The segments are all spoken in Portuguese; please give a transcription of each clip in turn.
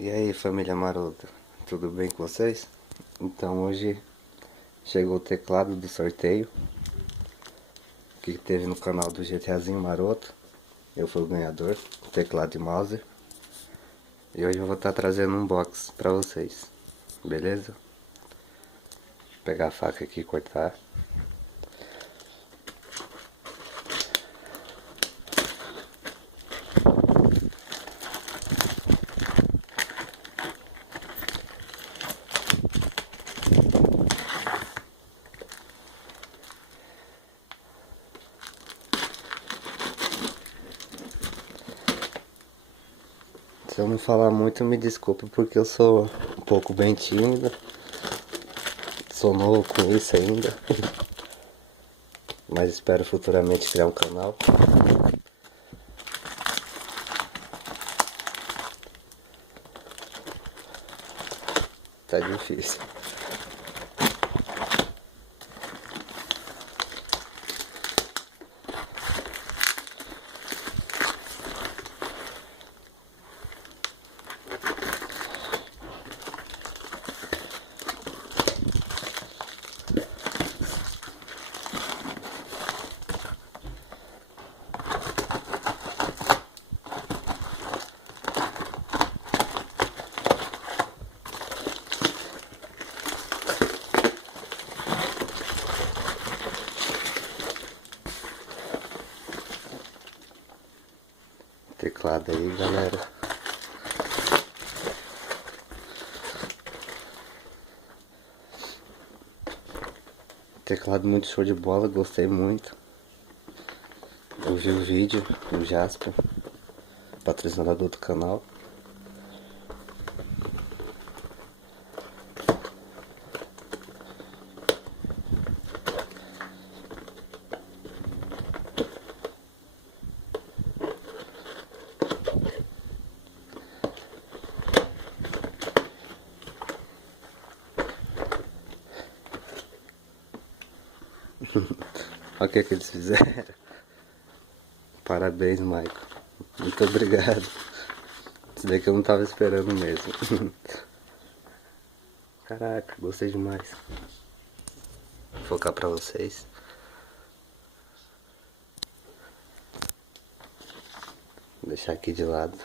E aí, família marota, tudo bem com vocês? Então hoje chegou o teclado do sorteio que teve no canal do GTAzinho Maroto. Eu fui o ganhador, teclado e mouse. E hoje eu vou estar trazendo um box pra vocês, beleza? Vou pegar a faca aqui e cortar. Se eu não falar muito, me desculpe porque eu sou um pouco bem tímido. Sou novo com isso ainda. Mas espero futuramente criar um canal. Tá difícil. Teclado aí, galera. Teclado muito show de bola, gostei muito. Eu vi o vídeo do Jasper, patrocinador do canal. Olha o que eles fizeram. Parabéns, Michael. Muito obrigado. Isso daqui eu não tava esperando mesmo. Caraca, gostei demais. Vou focar pra vocês. Vou deixar aqui de lado.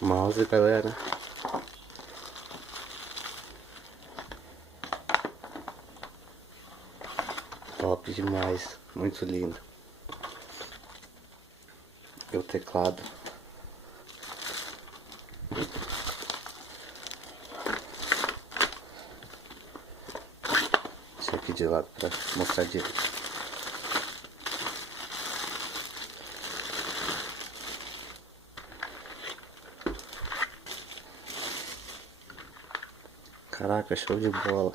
Mouse, galera. Top demais. Muito lindo. E o teclado. Deixa aqui de lado pra mostrar direito. Caraca, show de bola.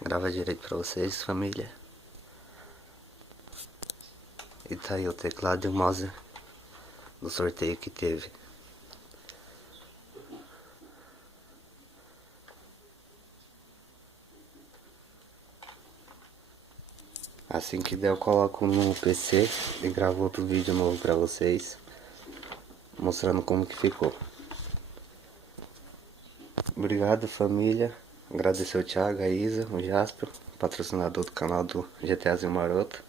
Grava direito pra vocês, família. E tá aí o teclado e o mouse do sorteio que teve. Assim que der eu coloco no PC e gravo outro vídeo novo pra vocês, mostrando como que ficou. Obrigado, família. Agradecer o Thiago, a Isa, o Jasper, patrocinador do canal do GTAzinho Maroto.